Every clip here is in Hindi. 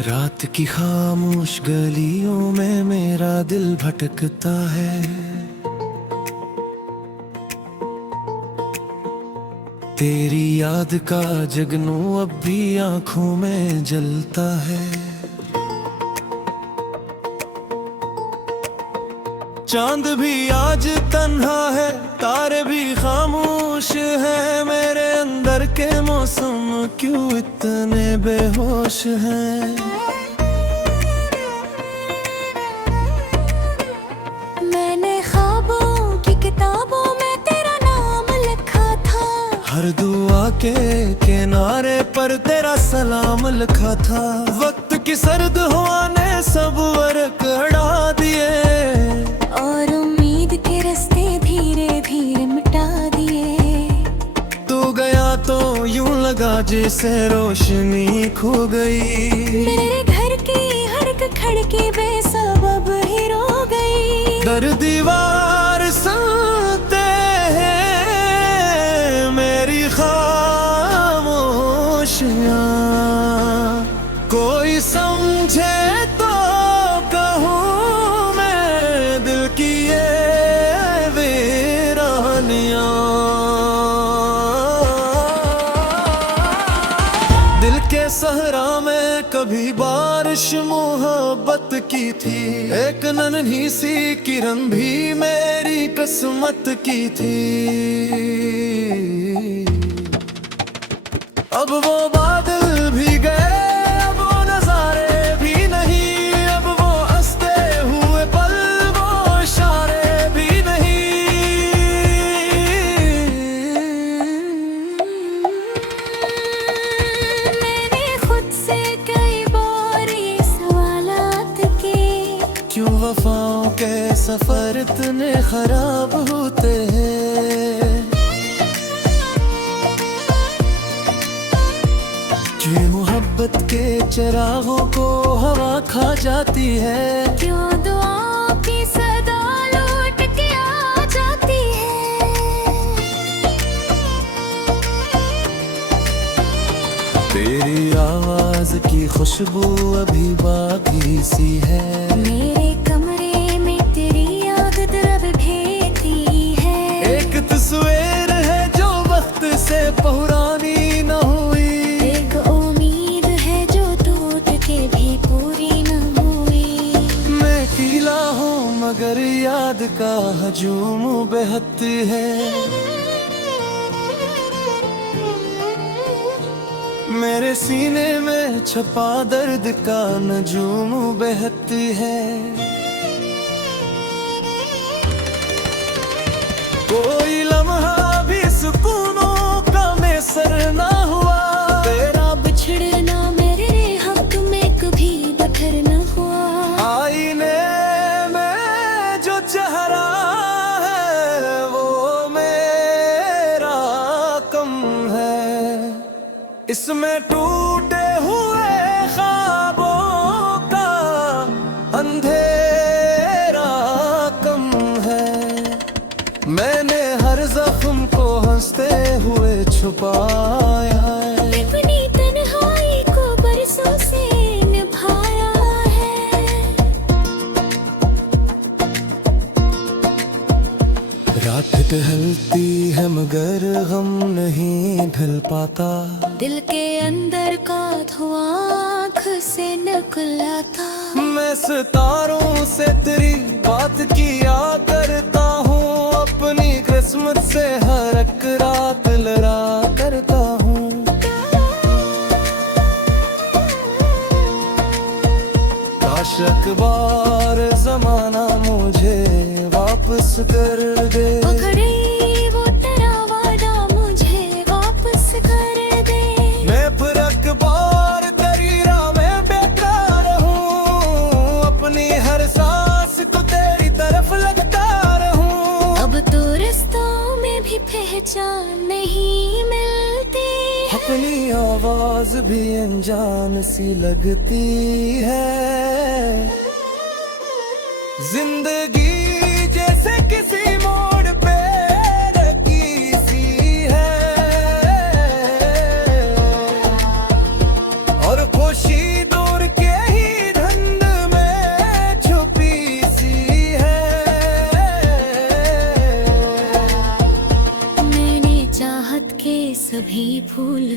रात की खामोश गलियों में मेरा दिल भटकता है। तेरी याद का जगनू अब भी आंखों में जलता है। चांद भी आज तन्हा है, तारे भी खामोश हैं। मेरे अंदर के मौसम क्यों इतने बेहोश हैं। मैंने ख्वाबों की किताबों में तेरा नाम लिखा था। हर दुआ के किनारे पर तेरा सलाम लिखा था। वक्त की सर्द हवा ने सब वर्क उड़ा दिए और उम्मीद के रास्ते धीरे धीरे मिटा दिए। तू गया तो यूं लगा जैसे रोशनी खो गई। मेरे घर की हर एक खिड़की बेसबब ही रो गई। दर दीवार सुनते हैं मेरी खामोशियां। कोई समझे तो कहूँ मैं दिल की ये वीरानियां। दिल के सहरा में कभी बारिश मोहब्बत की थी। एक नन्ही सी किरण भी मेरी किस्मत की थी। अब वो बादल भी गए, अब वो नजारे भी नहीं। अब वो हंसते हुए पल, वो इशारे भी नहीं। मैंने खुद से कई बार ये सवालात किए। क्यों वफाओं के सफर इतने खराब होते हैं। क्यों मोहब्बत के चिरागों को हवा खा जाती है। क्यों दुआओं की सदा लौट के आ जाती है। तेरी आवाज की खुशबू अभी बाकी सी है। मेरे कमरे में तेरी याद दरब भेती है। एक तस्वीर है जो वक्त से पुरानी न हुई। एक उम्मीद है जो टूट के भी पूरी न हुई। मैं अकेला हूँ मगर याद का हजूम बेहद है। मेरे सीने में छपा दर्द का नजूम बेहद है। कोई लम्हा भी सुकूनों का मैसर ना हुआ। तेरा बिछड़ना मेरे हक में कभी बखर न हुआ। आईने में जो चेहरा है वो मेरा कम है। इसमें टूटे हुए ख्वाबों का अंधेरा कम है। मैंने हर जख्म को हंसते हुए छुपाया है। अपनी तन्हाई को बरसों से निभाया है। रात ढलती है मगर गम नहीं ढल पाता। दिल के अंदर का धुआं आँख से निकल आता। मैं सितारों से तेरी बात किया करता हूँ। अपनी किस्मत से हर एक रात लड़ा करता हूँ। काश एक बार जमाना मुझे वापस कर दे। पकड़े वो तेरा वादा मुझे वापस कर दे। मैं फिर एक बार तेरी राह में बैठा रहूं। अपनी हर सांस को तेरी तरफ लगता रहूं। अब तो रास्तों में भी पहचान नहीं मिलती है। अपनी आवाज भी अनजान सी लगती है। जिंदगी जैसे किसी मोड़ पे रखी सी है। और खुशी दूर के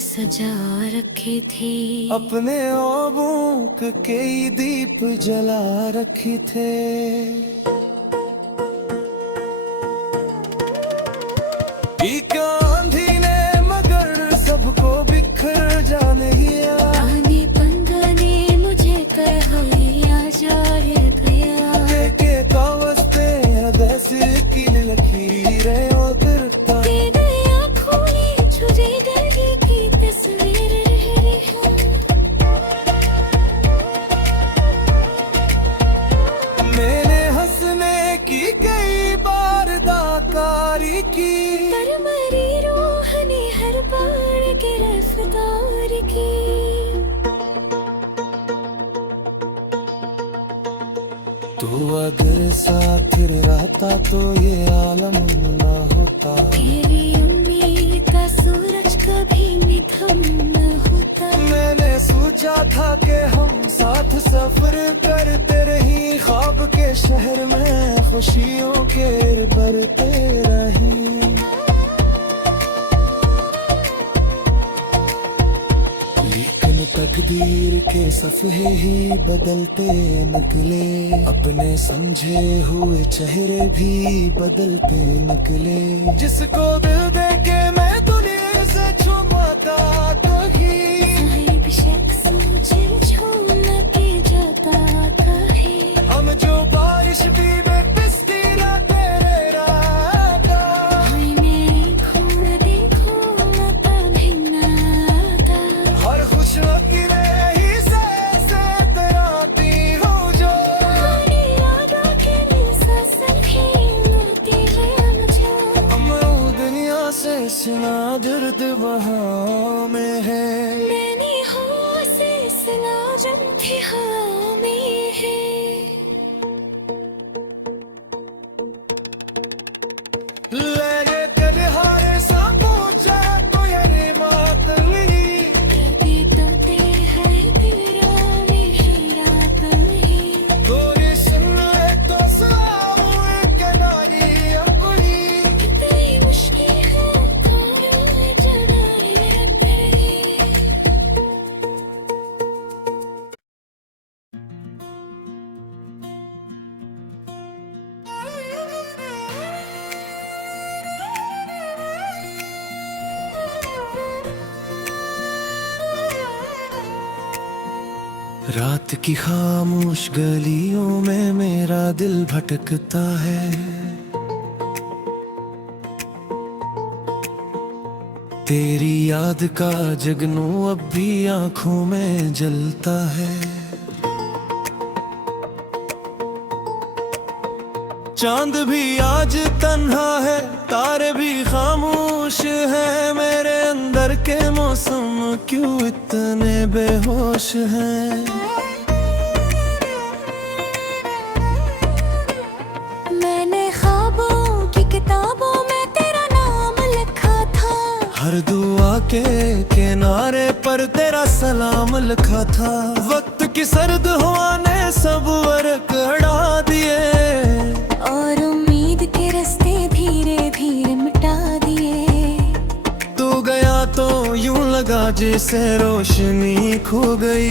सजा रखी थी। अपने आबों के कई दीप जला रखे थे। एक आंधी ने मगर सबको बिखर जाने दिया। ताने पंगा ने मुझे कहा आ जाए गया। के कावस्ते हृदय से की लकीरें और गिरता। तेरे आँखों ने छुझे गली की तस्वीर रह रहा। मैंने हंसने की कई बार दाकारी की। पर मरी रूह ने हर बार गिरफ्तार की। तू अगर साथ रहता तो ये आलम ना होता। तेरी उम्मीद का सूरज कभी निधन न होता। मैंने सोचा था कि हम साथ सफर करते रही। ख्वाब के शहर में खुशियों के बरते रही। लेकिन तकदीर के सफ़े ही बदलते निकले। अपने समझे हुए चेहरे भी बदलते निकले। जिसको दिल दे के मैं दुनिया से छुपाता कहीं। साहिब शख्स मुझे छोड़ के जाता कहे। हम जो बारिश भी में पिसती ना तेरे रागा। मैंने खून देखो मता नहीं नाता। हर खुश लगी में ही से तेरा दी हो जो। हमारी यादों के सासन ही मिलती है मुझे। हम दुनिया से सुना दर्द वहाँ में है। मैंने हो से सुना जन थी हाँ में है। लगे तन्हारे सा पूछा तो यारे मातली। कभी तो ते है तेरा नहीं रात में। गोरी सुन ले तो सलाम कनारी अपनी। कितनी मुश्किल है कौन जनाए तेरे। रात की खामोश गलियों में मेरा दिल भटकता है। तेरी याद का जगनू अब भी आंखों में जलता है। चांद भी आज तन्हा है, तारे भी खामोश हैं। मेरे अंदर के मौसम क्यों इतने बेहोश हैं। मैंने ख्वाबों की किताबों में तेरा नाम लिखा था। हर दुआ के किनारे पर तेरा सलाम लिखा था। वक्त की सर्द हवा ने सब वर्क हटा दिए। और उम्मीद के रास्ते धीरे धीरे मिटा दिए। तू गया तो यूं लगा जैसे रोशनी खो गई।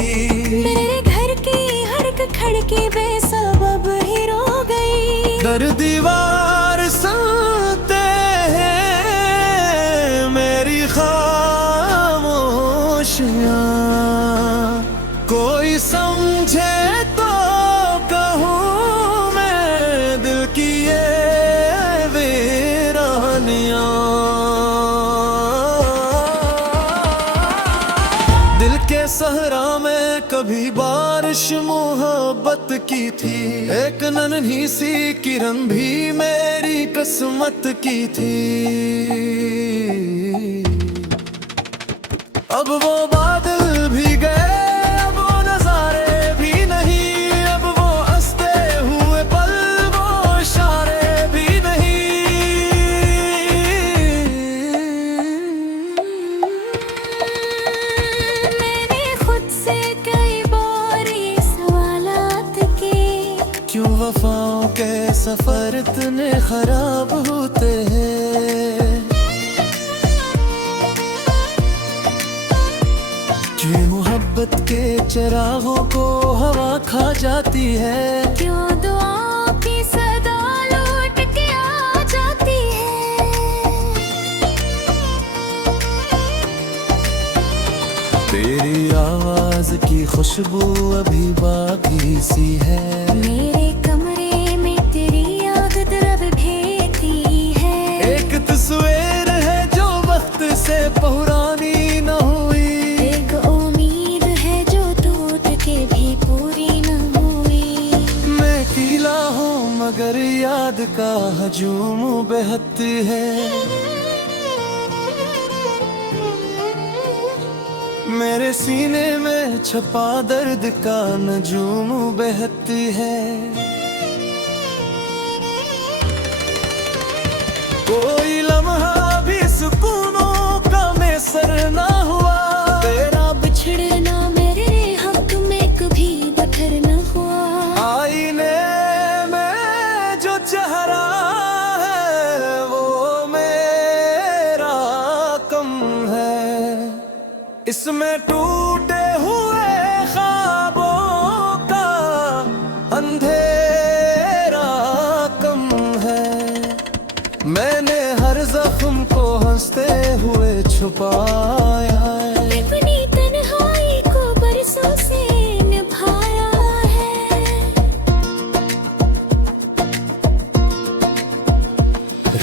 मेरे घर की हर एक खिड़की बेसबब ही रो गई। दर दीवार सुनते हैं मेरी खामोशियाँ। कोई समझे तो कहूँ मैं दिल की ये वीरानियाँ। दिल के सहरा में कभी बारिश मोहब्बत की थी। एक नन्ही सी किरण भी मेरी किस्मत की थी। अब वो बादल भी गए, अब वो नजारे भी नहीं। अब वो हंसते हुए पल, वो इशारे भी नहीं। मैंने खुद से कई बार ये सवालात किए। क्यों वफाओं के सफर इतने खराब होते हैं। चिरागों को हवा खा जाती है। क्यों दुआओं की सदा लौट के आ जाती है। तेरी आवाज की खुशबू अभी बाकी सी है। मेरे कमरे में तेरी याद द्रव भेती है। एक तस्वीर है जो वक्त से पुरानी न हुई। एक उम्मीद है जो टूट के भी पूरी न हुई। मैं अकेला हूँ मगर याद का हजूम बेहद है। मेरे सीने में छपा दर्द का नजूम बेहद है। कोई लम्हा भी सुकूनों का मैसर ना हुआ। तेरा बिछड़ना मेरे हक में कभी बखर न हुआ। आईने में जो चेहरा है वो मेरा कम है। इसमें टूटे हुए ख्वाबों का अंधेरा कम है। मैंने हर जख्म को हंसते हुए छुपाया है। अपनी तन्हाई को बरसों से निभाया है।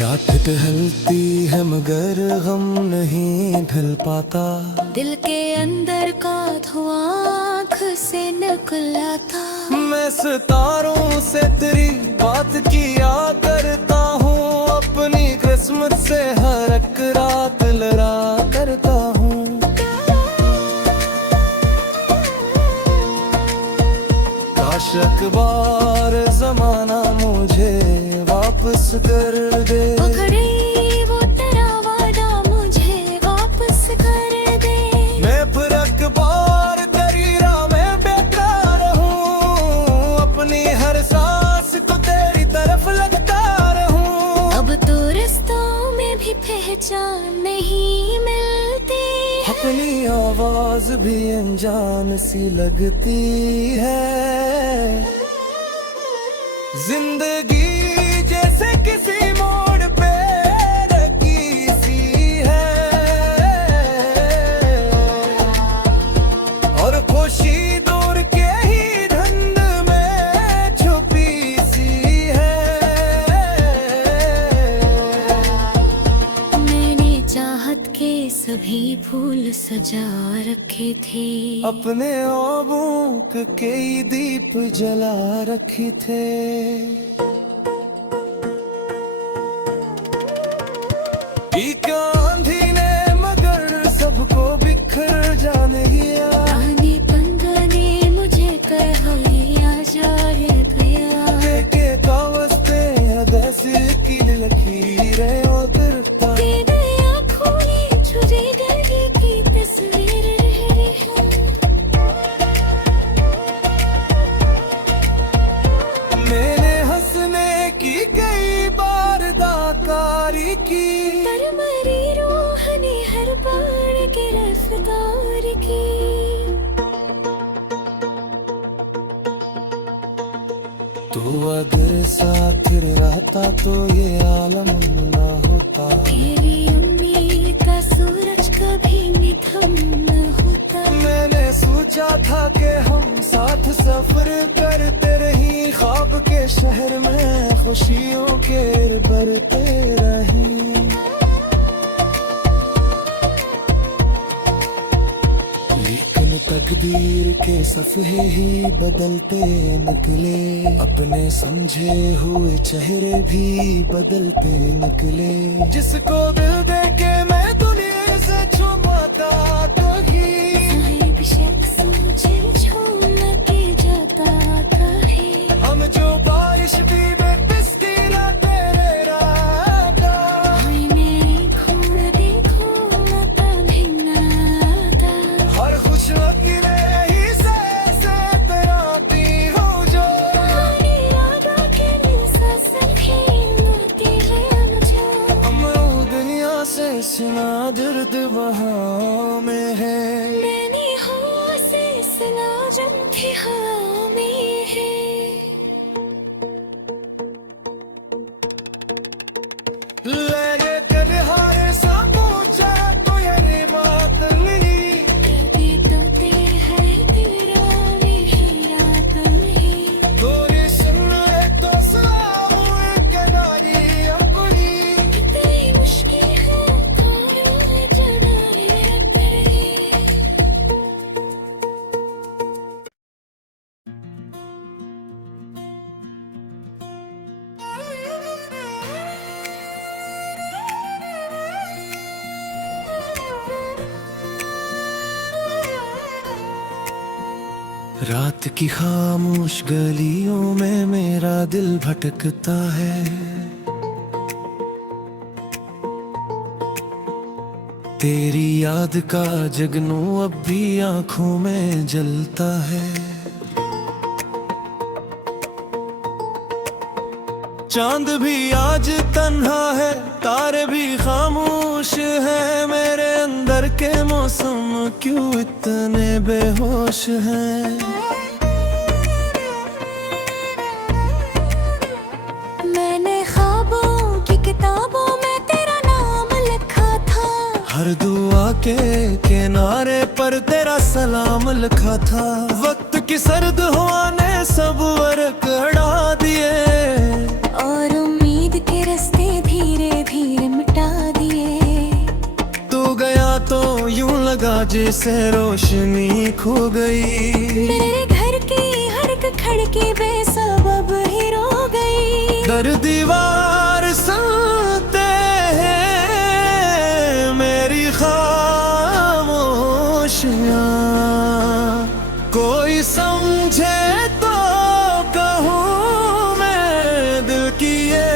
रात टहलती है मगर गम नहीं ढल पाता। दिल के अंदर का धुआं आँख से निकल आता। मैं सितारों से तेरी बात किया करता हूँ। अपनी किस्मत से हर एक रात लड़ा करता हूँ। काश एक बार जमाना मुझे वापस कर दे। वो घड़ी वो तेरा वादा मुझे वापस कर दे। मैं फिर एक बार तेरी राह में बेकरार रहूं। अपनी हर सांस को तेरी तरफ लगता रहूं। अब तो रिश्तों में भी पहचान नहीं मिलती है। अपनी आवाज भी अनजान सी लगती है। जिंदगी जैसे किसी मोड़ पे रखी सी है। और खुशी दूर के ही धुंध में छुपी सी है। मैंने चाहत के सभी फूल सजा रखे थे। अपने ख्वाबों के कई दीप जला रखे थे। एक आंधी ने मगर सबको बिखर जाने दिया। रानी पंगा ने मुझे कहा आ जाए गया। के कागज पे दस की लकीरें और गिरता। तेरे आँखों में छुरी गली की तस्वीर है। मैंने हंसने की कई बार दाकारी की। पर मरी रूह ने हर बार गिरफ्तार की। तू अगर साथ रहता तो ये आलम ना होता। तेरी उम्मीद का सूरज कभी निधम न होता। मैंने सोचा था कि हम साथ सफर करते रही। ख्वाब के शहर में खुशियों के बरते रही। लेकिन तकदीर के सफ़े ही बदलते निकले। अपने समझे हुए चेहरे भी बदलते निकले। जिसको दिल दे के मैं दुनिया से छुपाता कहीं। साहिब शख्स मुझे छोड़ के जाता था है। हम जो बारिश भी में पिसती ना तेरे राता। आईने खून देखो ना तन्हा था। हर खुश लकीरें ही से तराती हो जो। हमारी यादों के सांस खेलती है मुझे। हम दुनिया हामी है। लगे कलहार सा पूछा तो ये मातली यदि तो ते है तेरा मेरी रात में। गोरी सुन ले तो सामू कनारी अपनी इतनी मुश्किल है खोलू है जनाने तेरे। रात की खामोश गलियों में मेरा दिल भटकता है। तेरी याद का जगनू अब भी आंखों में जलता है। चांद भी आज तन्हा है, तारे भी खामोश हैं। मेरे अंदर के मौसम क्यों इतने बेहोश हैं। मैंने ख्वाबों की किताबों में तेरा नाम लिखा था। हर दुआ के किनारे पर तेरा सलाम लिखा था। वक्त की सर्द हवा ने सब वर्क अड़ा दिए और उम्मीद के रास्ते धीरे धीरे मिटा दिए। तू गया तो यूं लगा जैसे रोशनी खो गई। मेरे घर की हर एक खिड़की बेसबब ही रो गई। दर दीवार सुनते हैं मेरी खामोशियां। कोई समझे तो कहूँ मैं दिल की ये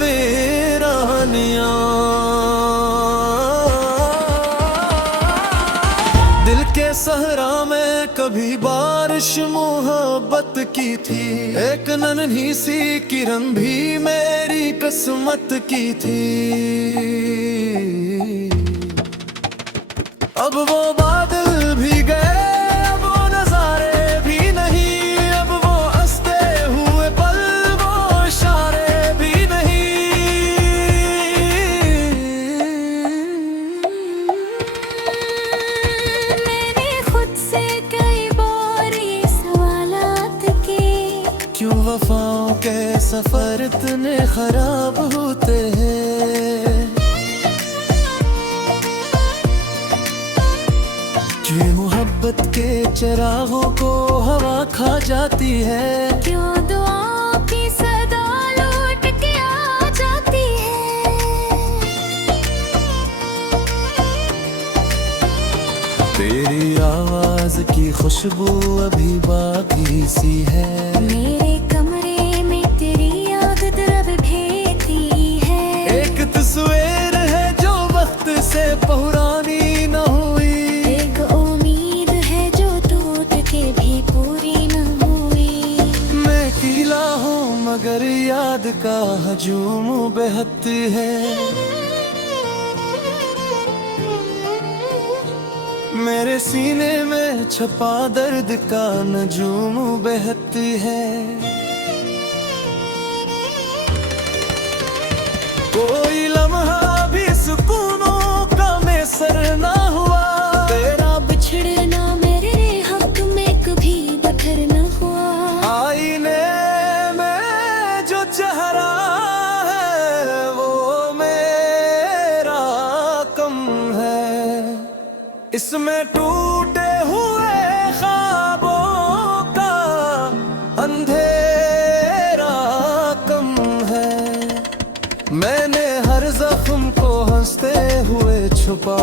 वीरानियां। दिल के सहरा में कभी बारिश मोहब्बत की थी। एक नन्ही सी किरण भी मेरी किस्मत की थी। अब वो बादल भी गए, अब वो नजारे भी नहीं। अब वो हंसते हुए पल, वो इशारे भी नहीं। मैंने खुद से कई बार ये सवालात किए। क्यों वफाओं के सफर इतने खराब होते हैं। क्यों मोहब्बत के चिरागों को हवा खा जाती है। क्यों दुआओं की सदा लौट के आ जाती है। तेरी आवाज की खुशबू अभी बाकी सी है। मेरे कमरे में तेरी याद दरब भेती है। एक तस्वीर है जो वक्त से पुरानी न हुई। एक उम्मीद है जो टूट के भी पूरी न हुई। मैं अकेला हूँ मगर याद का हजूम बेहद है। मेरे सीने में छपा दर्द का नजूम बेहद है। कोई लम्हा भी सुकूनों का मैसर ना हुआ। तेरा बिछड़ना मेरे हक में कभी बखर न हुआ। आईने में जो चेहरा है वो मेरा कम है। इसमें टूटे हुए ख्वाबों का अंधेरा कम है। मैंने हर जख्म को हंसते हुए छुपा